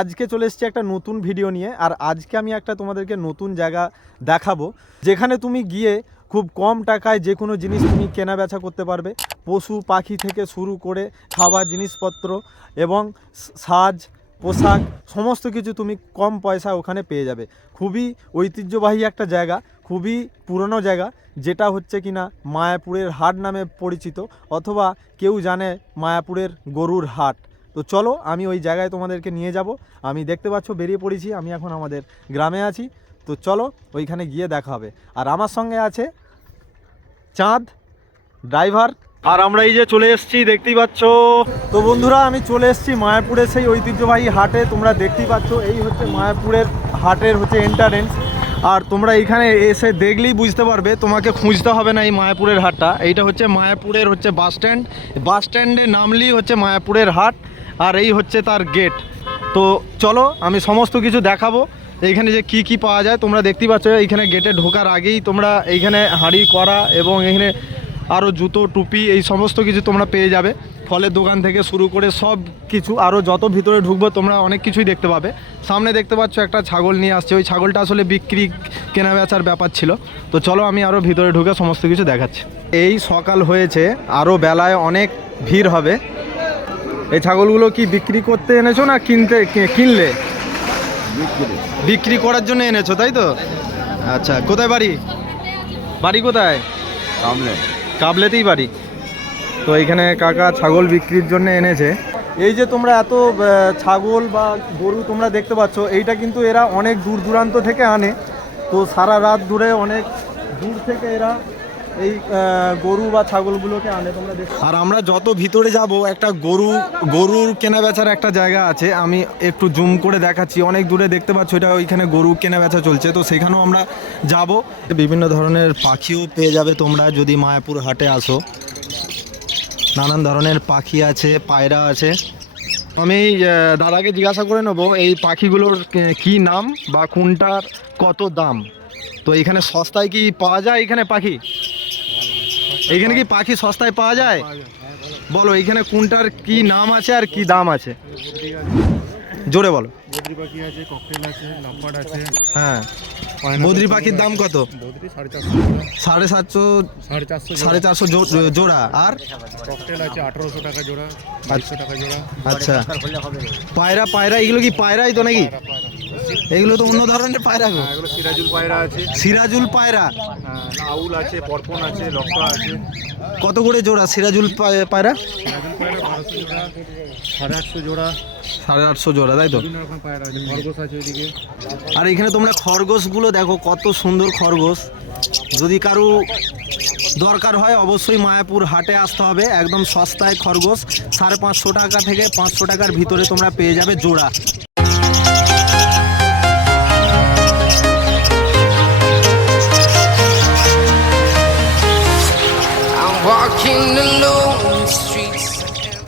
আজকে চলে এসেছি একটা নতুন ভিডিও নিয়ে। আর আজকে আমি একটা তোমাদেরকে নতুন জায়গা দেখাবো, যেখানে তুমি গিয়ে খুব কম টাকায় যে কোনো জিনিস তুমি কেনা বেচা করতে পারবে। পশু পাখি থেকে শুরু করে খাবার জিনিসপত্র এবং সাজ পোশাক সমস্ত কিছু তুমি কম পয়সা ওখানে পেয়ে যাবে। খুবই ঐতিহ্যবাহী একটা জায়গা, খুবই পুরনো জায়গা, যেটা হচ্ছে কিনা মায়াপুরের হাট নামে পরিচিত, অথবা কেউ জানে মায়াপুরের গরুর হাট। তো চলো আমি ওই জায়গায় তোমাদেরকে নিয়ে যাব। আমি দেখতে পাচ্ছ বেরিয়ে পড়েছি, আমি এখন আমাদের গ্রামে আছি। তো চলো ওইখানে গিয়ে দেখা হবে। আর আমার সঙ্গে আছে চাঁদ ড্রাইভার, আর আমরা এই যে চলে এসেছি দেখতেই পাচ্ছ। তো বন্ধুরা আমি চলে এসেছি মায়াপুরের সেই ঐতিহ্যবাহী হাটে। তোমরা দেখতেই পাচ্ছ এই হচ্ছে মায়াপুরের হাটের হচ্ছে এন্ট্রান্স। আর তোমরা এইখানে এসে দেখলেই বুঝতে পারবে, তোমাকে খুঁজতে হবে না এই মায়াপুরের হাটটা। এইটা হচ্ছে মায়াপুরের হচ্ছে বাস স্ট্যান্ড, বাস স্ট্যান্ডে নামলেই হচ্ছে মায়াপুরের হাট, আর এই হচ্ছে তার গেট। তো চলো আমি সমস্ত কিছু দেখাবো এইখানে যে কি কি পাওয়া যায়। তোমরা দেখতেই পাচ্ছ এইখানে গেটে ঢোকার আগেই তোমরা এইখানে হাঁড়ি করা এবং এখানে আরও জুতো টুপি এই সমস্ত কিছু তোমরা পেয়ে যাবে। ফলের দোকান থেকে শুরু করে সব কিছু, আরও যত ভিতরে ঢুকবো তোমরা অনেক কিছুই দেখতে পাবে। সামনে দেখতে পাচ্ছ একটা ছাগল নিয়ে আসছে, ওই ছাগলটা আসলে বিক্রি কেনা বেচার ব্যাপার ছিল। তো চলো আমি আরও ভিতরে ঢুকে সমস্ত কিছু দেখাচ্ছি। এই সকাল হয়েছে, আরও বেলায় অনেক ভিড় হবে। এই ছাগলগুলো কি বিক্রি করতে এনেছো না কিনলে? বিক্রি করার জন্য এনেছো, তাই তো? আচ্ছা, কোথায় বাড়ি কোথায়? কাবলেতেই বাড়ি। তো এইখানে কাকা ছাগল বিক্রির জন্য এনেছে। এই যে তোমরা এত ছাগল বা গরু তোমরা দেখতে পাচ্ছ, এইটা কিন্তু এরা অনেক দূর দূরান্ত থেকে আনে। তো সারা রাত ধরে অনেক দূর থেকে এরা এই গরু বা ছাগলগুলোকে আনে, তোমরা দেখো। আর আমরা যত ভিতরে যাব একটা গরুর কেনা বেচার একটা জায়গা আছে, আমি একটু জুম করে দেখাচ্ছি। অনেক দূরে দেখতে পাচ্ছ, এটা ওইখানে গরু কেনা বেচা চলছে। তো সেখানেও আমরা যাব। বিভিন্ন ধরনের পাখিও পেয়ে যাবে তোমরা যদি মায়াপুর হাটে আসো। নানান ধরনের পাখি আছে, পায়রা আছে। আমি দাদাকে জিজ্ঞাসা করে নেবো এই পাখিগুলোর কি নাম বা কোনটার কত দাম। তো এখানে সস্তায় কি পাওয়া যায়? এখানে কি পাখি সস্তায় পাওয়া যায়? বলো এইখানে কোনটার কি নাম আছে আর কি দাম আছে, জোরে বলো। বদ্রি পাখি আছে, ককটেল আছে, লাম্বার্ড আছে। হ্যাঁ, বদ্রি পাখির দাম কত? 450 জোড়া। আর ককটেল আছে 1800 টাকা জোড়া, 2200 টাকা জোড়া। আচ্ছা, পায়রা এগুলো কি পায়রাই তো নাকি? এগুলো তো অন্য ধরনের পায়রা গো। এগুলো সিরাজুল পায়রা আছে। সিরাজুল পায়রা, আউল আছে, পরপন আছে, লক্কা আছে। কত করে জোড়া সিরাজুল পায়রা? সিরাজুল পায়রা 1200 জোড়া, 850 জোড়া, 850 জোড়া, তাই তো? বিভিন্ন রকম পায়রা আছে। খরগোশ আছে ওইদিকে। আর এখানে তোমরা খরগোশগুলো দেখো, কত সুন্দর খরগোশ। যদি কারো দরকার হয় অবশ্যই মায়াপুর হাটে আসতে হবে। একদম সস্তায় খরগোশ 550 টাকা থেকে 500 টাকার ভিতরে তোমরা পেয়ে যাবে জোড়া।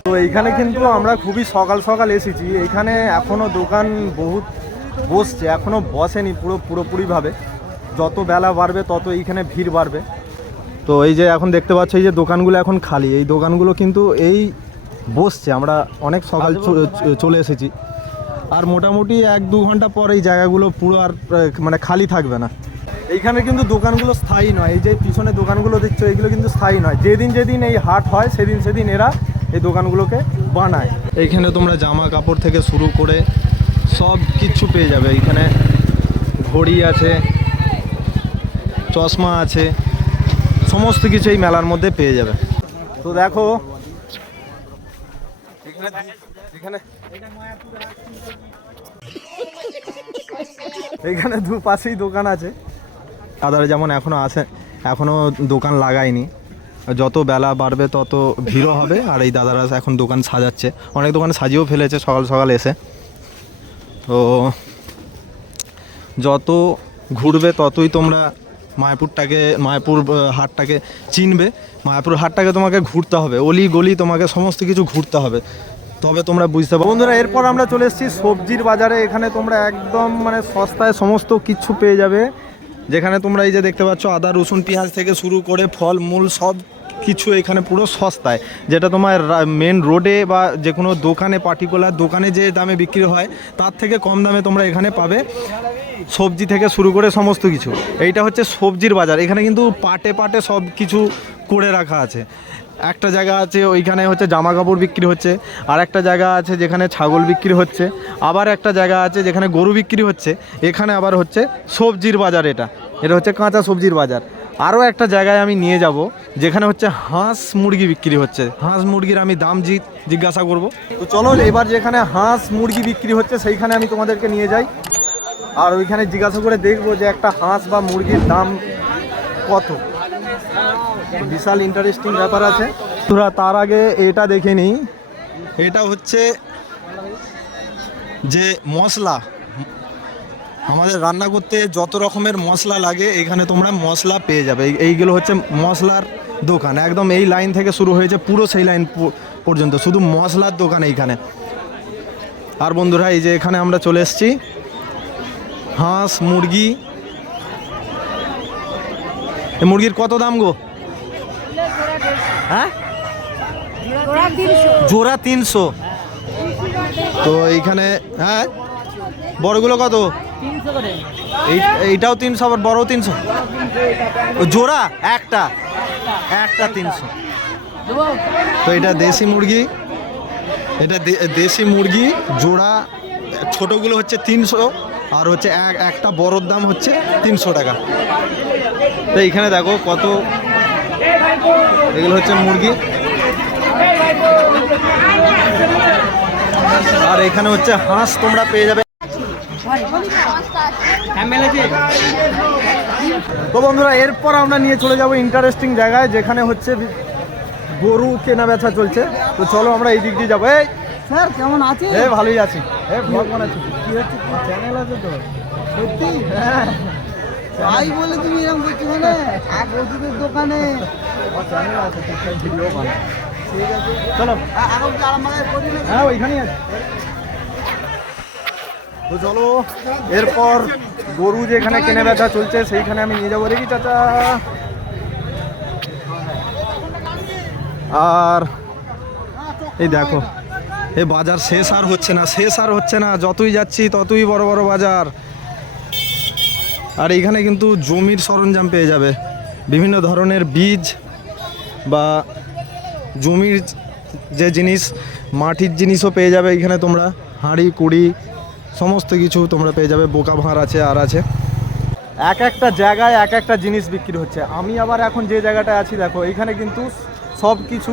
তো এইখানে কিন্তু আমরা খুবই সকাল এসেছি। এইখানে এখনও দোকান বহুত বসছে, এখনও বসেনি পুরোপুরিভাবে। যত বেলা বাড়বে তত এইখানে ভিড় বাড়বে। তো এই যে এখন দেখতে পাচ্ছ এই যে দোকানগুলো এখন খালি, এই দোকানগুলো কিন্তু এই বসছে। আমরা অনেক সকাল চলে এসেছি, আর মোটামুটি 1-2 ঘন্টা পর এই জায়গাগুলো পুরো আর মানে খালি থাকবে না। এইখানে কিন্তু দোকানগুলো স্থায়ী নয়। এই যে পিছনে দোকানগুলো দেখছো, এইগুলো কিন্তু স্থায়ী নয়। যেদিন এই হাট হয় সেদিন এরা এই দোকানগুলোকে বানায়। এইখানে তোমরা জামা কাপড় থেকে শুরু করে সব কিছু পেয়ে যাবে। এইখানে ঘড়ি আছে, চশমা আছে, সমস্ত কিছু এই মেলার মধ্যে পেয়ে যাবে। তো দেখো এইখানে দুপাশেই দোকান আছে। দাদারা যেমন এখনো দোকান লাগায়নি। যত বেলা বাড়বে তত ভিড়ও হবে। আর এই দাদারা এখন দোকান সাজাচ্ছে, অনেক দোকান সাজিয়েও ফেলেছে সকাল এসে। তো যত ঘুরবে ততই তোমরা মায়াপুর হাটটাকে চিনবে। মায়াপুর হাটটাকে তোমাকে ঘুরতে হবে, অলি গলি তোমাকে সমস্ত কিছু ঘুরতে হবে, তবে তোমরা বুঝতে পারো। বন্ধুরা এরপর আমরা চলে এসেছি সবজির বাজারে। এখানে তোমরা একদম মানে সস্তায় সমস্ত কিছু পেয়ে যাবে। যেখানে তোমরা এই যে দেখতে পাচ্ছ আদা রসুন পেঁয়াজ থেকে শুরু করে ফল মূল সব কিছু এখানে পুরো সস্তায়, যেটা তোমার মেন রোডে বা যে কোনো দোকানে, পার্টিকুলার দোকানে যে দামে বিক্রি হয় তার থেকে কম দামে তোমরা এখানে পাবে। সবজি থেকে শুরু করে সমস্ত কিছু। এইটা হচ্ছে সবজির বাজার। এখানে কিন্তু পাটে পাটে সব কিছু করে রাখা আছে। একটা জায়গা আছে ওইখানে হচ্ছে জামা কাপড় বিক্রি হচ্ছে, আর একটা জায়গা আছে যেখানে ছাগল বিক্রি হচ্ছে, আবার একটা জায়গা আছে যেখানে গরু বিক্রি হচ্ছে। এখানে আবার হচ্ছে সবজির বাজার। এটা হচ্ছে কাঁচা সবজির বাজার। আরও একটা জায়গায় আমি নিয়ে যাব যেখানে হচ্ছে হাঁস মুরগি বিক্রি হচ্ছে। হাঁস মুরগির আমি দাম জিজ্ঞাসা করব। তো চলো এবার যেখানে হাঁস মুরগি বিক্রি হচ্ছে সেইখানে আমি তোমাদেরকে নিয়ে যাই, আর ওইখানে জিজ্ঞাসা করে দেখবো যে একটা হাঁস বা মুরগির দাম কত। বিশাল ইন্টারেস্টিং ব্যাপার আছে। তোরা তার আগে এটা দেখে নিই। এটা হচ্ছে যে মশলা, আমাদের রান্না করতে যত রকমের মশলা লাগে এখানে তোমরা মশলা পেয়ে যাবে। এইগুলো হচ্ছে মশলার দোকান। একদম এই লাইন থেকে শুরু হয়েছে পুরো সেই লাইন পর্যন্ত শুধু মশলার দোকান এইখানে। আর বন্ধুরা এই যে এখানে আমরা চলে এসেছি হাঁস মুরগি। এই মুরগির কত দাম গো? হ্যাঁ, জোড়া 300। তো এইখানে হ্যাঁ, বড়গুলো কত? এইটাও 300, আবার বড়ও 300। জোড়া একটা 300। তো এটা দেশি মুরগি, এটা দেশি মুরগি জোড়া। ছোটোগুলো হচ্ছে 300, আর হচ্ছে একটা বড়োর দাম হচ্ছে 300 টাকা। তো এইখানে দেখো কত, এগুলো হচ্ছে মুরগি। আর এখানে হচ্ছে হাঁস তোমরা পেয়ে যাবে। তো বন্ধুরা এরপর আমরা নিয়ে চলে যাব ইন্টারেস্টিং জায়গায় যেখানে হচ্ছে গরু কেনা বেচা চলছে। তো চলো আমরা এই দিক দিয়ে যাবো। এই স্যার কেমন আছে? ভালোই আছি। ব্লগ বানাচ্ছি। কি হচ্ছে, চ্যানেল আছে তো? সত্যি? হ্যাঁ, তাই বলে তুমি এরকম করছো মানে এক ওষুধের দোকানে চ্যানেল আছে, ভিডিও বানাই। ঠিক আছে, চলো এখন কি আরামবাগায় করি না? হ্যাঁ ওইখানেই আছে। তো চলো এরপর গরু যেখানে কেনা বেচা চলছে সেইখানে আমি নিয়ে যাবো। দেখি চাচা। আর এই দেখো এই বাজার শেষ আর হচ্ছে না, যতই যাচ্ছি ততই বড় বড় বাজার। আর এইখানে কিন্তু জমির সরঞ্জাম পেয়ে যাবে, বিভিন্ন ধরনের বীজ বা জমির যে জিনিস, মাটির জিনিসও পেয়ে যাবে এখানে তোমরা। হাঁড়ি কুড়ি সমস্ত কিছু তোমরা পেয়ে যাবে। বোকা ভাঁড় আছে, আর আছে এক একটা জায়গায় এক একটা জিনিস বিক্রি হচ্ছে। আমি আবার এখন যে জায়গাটায় আছি দেখো এইখানে কিন্তু সব কিছু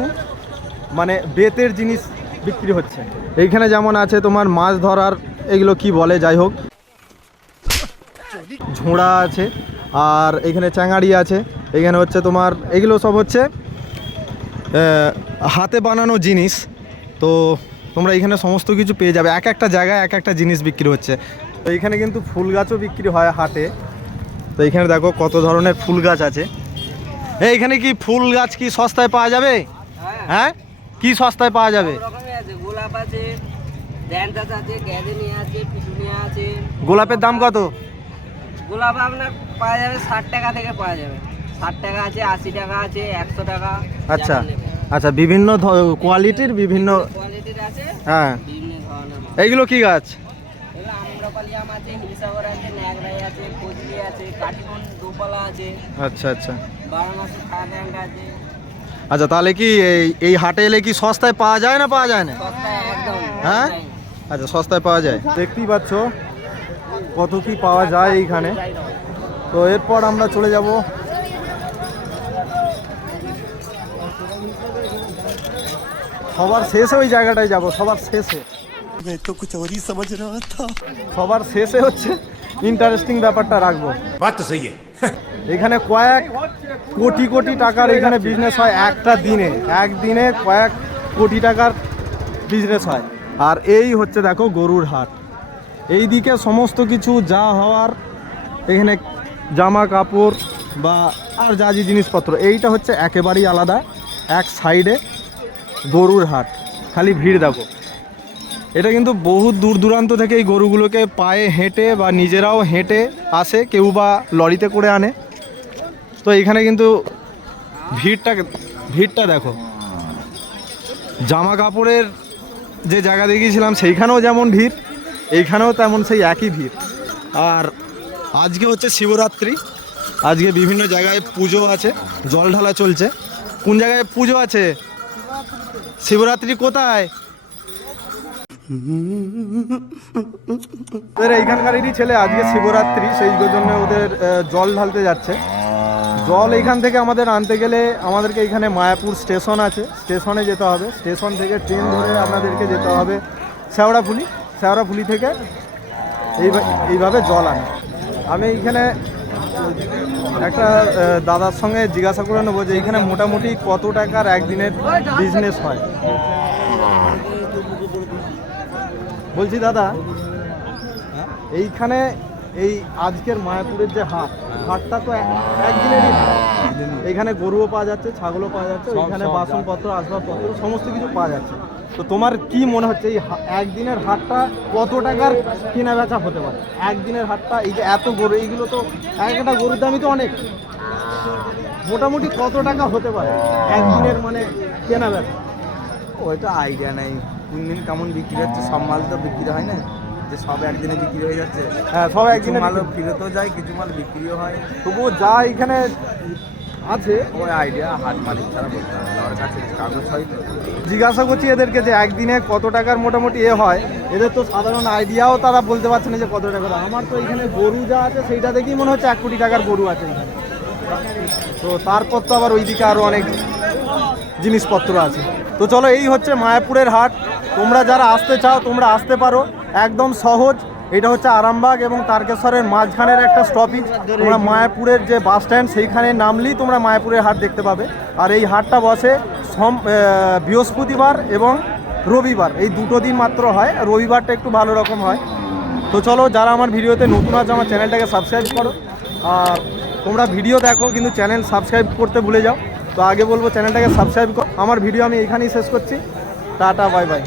মানে বেতের জিনিস বিক্রি হচ্ছে। এইখানে যেমন আছে তোমার মাছ ধরার, এগুলো কি বলে যাই হোক, ঝোড়া আছে, আর এখানে চ্যাঙাড়ি আছে। এখানে হচ্ছে তোমার এগুলো সব হচ্ছে হাতে বানানো জিনিস। তো তোমরা এখানে সমস্ত কিছু পেয়ে যাবে। এক একটা জায়গায় এক একটা জিনিস বিক্রি হচ্ছে। তো এইখানে কিন্তু ফুল গাছও বিক্রি হয় হাটে। তো এইখানে দেখো কত ধরনের ফুল গাছ আছে। এইখানে কি ফুল গাছ কি সস্তায় পাওয়া যাবে? হ্যাঁ, কি সস্তায় পাওয়া যাবে? গোলাপ আছে, ড্যান্ডাস আছে, গ্যাজেনিয়া আছে, পিটুনিয়া আছে। গোলাপের দাম কত? গোলাপ আপনার পাওয়া যাবে 60 টাকা থেকে পাওয়া যাবে। 60 টাকা আছে, 80 টাকা আছে, 100 টাকা। আচ্ছা আচ্ছা, বিভিন্ন কোয়ালিটির বিভিন্ন কোয়ালিটির আছে। হ্যাঁ, বিভিন্ন ধরনের মাল। এইগুলো কি গাছ? এগুলো আম্রপালি আম আছে, হিমসাগর আছে, ন্যাগরাই আছে, ফজলি আছে, কাটিমন দোপালা আছে, আচ্ছা আচ্ছা বারাণসী খাদাঙ্গ আছে। আচ্ছা, তাহলে কি এই হাটে এলে কি সস্তায় পাওয়া যায় না পাওয়া যায় না? সস্তায় একদম। হ্যাঁ, আচ্ছা সস্তায় পাওয়া যায়। দেখতেই পাচ্ছ কত কি পাওয়া যায় এইখানে। তো এরপর আমরা চলে যাব সবার শেষে, ওই জায়গাটায় যাব সবার শেষে। সবার শেষে হচ্ছে ইন্টারেস্টিং ব্যাপারটা রাখবো। এখানে কয়েক কোটি কোটি টাকার এখানে বিজনেস হয় একটা দিনে। একদিনে কয়েক কোটি টাকার বিজনেস হয়। আর এই হচ্ছে দেখো গরুর হাট। এই দিকে সমস্ত কিছু যা হওয়ার, এখানে জামা কাপড় বা আর যা যে জিনিসপত্র, এইটা হচ্ছে একেবারেই আলাদা। এক সাইডে গরুর হাট, খালি ভিড় দেখো। এটা কিন্তু বহু দূর দূরান্ত থেকে এই গরুগুলোকে পায়ে হেঁটে বা নিজেরাও হেঁটে আসে, কেউ বা লরিতে করে আনে। তো এখানে কিন্তু ভিড়টা ভিড়টা দেখো। জামা কাপড়ের যে জায়গা দেখিয়েছিলাম সেইখানেও যেমন ভিড়, এইখানেও তেমন সেই একই ভিড়। আর আজকে হচ্ছে শিবরাত্রি, আজকে বিভিন্ন জায়গায় পুজো আছে, জল ঢালা চলছে। কোন জায়গায় পুজো আছে? শিবরাত্রি কোথায়? ওদের এইখানকারই ছেলে, আজকে শিবরাত্রি, সেই জন্য ওদের জল ঢালতে যাচ্ছে। জল এইখান থেকে আমাদের আনতে গেলে আমাদেরকে এখানে মায়াপুর স্টেশন আছে, স্টেশনে যেতে হবে। স্টেশন থেকে ট্রেন ধরে আপনাদেরকে যেতে হবে শেওড়াফুলি। শেওড়াফুলি থেকে এইভাবে জল আনে। আমি এইখানে একটা দাদার সঙ্গে জিজ্ঞাসা করে নেবো যে এইখানে মোটামুটি কত টাকার একদিনের বিজনেস হয়। বলছি দাদা, এইখানে এই আজকের মায়াপুরের যে হাটটা তো একদিনেরই হাট। এখানে গরুও পাওয়া যাচ্ছে, ছাগলও পাওয়া যাচ্ছে, এখানে বাসনপত্র, আসবাবপত্র সমস্ত কিছু পাওয়া যাচ্ছে। তো তোমার কি মনে হচ্ছে এই একদিনের হাটটা কত টাকার কেনা বেচা হতে পারে? একদিনের হাটটা, এই যে এত গরু, এইগুলো তো একটা গরুর দামই তো অনেক, মোটামুটি কত টাকা হতে পারে একদিনের মানে কেনা বেচা? ওইটা আইডিয়া নেই, কোন দিন কেমন বিক্রি হচ্ছে, সব মাল তো বিক্রি হয় না যে সব একদিনে বিক্রি হয়ে যাচ্ছে। হ্যাঁ, সব একদিনে মাল ফিরতেও যায়, কিছু মাল বিক্রিও হয়। তবুও যা এখানে আছে ওই আইডিয়া হাট মালিক ছাড়া বলতে হবে, আমার কাছে কাগজ হয় তো। জিজ্ঞাসা করছি এদেরকে যে একদিনে কত টাকার মোটামুটি হয়। এদের তো সাধারণ আইডিয়াও তারা বলতে পারছে না যে কত টাকা। আমার তো এখানে গরু যা আছে সেইটা দেখেই মনে হচ্ছে 1 কোটি টাকার গরু আছে এখানে। তো তারপর তো আবার ওইদিকে আরও অনেক জিনিসপত্র আছে। তো চলো, এই হচ্ছে মায়াপুরের হাট। তোমরা যারা আসতে চাও তোমরা আসতে পারো, একদম সহজ। এটা হচ্ছে আরামবাগ এবং তারকেশ্বরের মাঝখানের একটা স্টপেজ। তোমরা মায়াপুরের যে বাস স্ট্যান্ড সেইখানে নামলেই তোমরা মায়াপুরের হাট দেখতে পাবে। আর এই হাটটা বসে বৃহস্পতিবার এবং রবিবার, এই দুটো দিন মাত্র হয়। রবিবারটা একটু ভালো রকম হয়। তো চলো, যারা আমার ভিডিওতে নতুন আছে আমার চ্যানেলটাকে সাবস্ক্রাইব করো। আর তোমরা ভিডিও দেখো কিন্তু চ্যানেল সাবস্ক্রাইব করতে ভুলে যাও। তো আগে বলবো চ্যানেলটাকে সাবস্ক্রাইব করো। আমার ভিডিও আমি এইখানেই শেষ করছি। Tata, bye bye.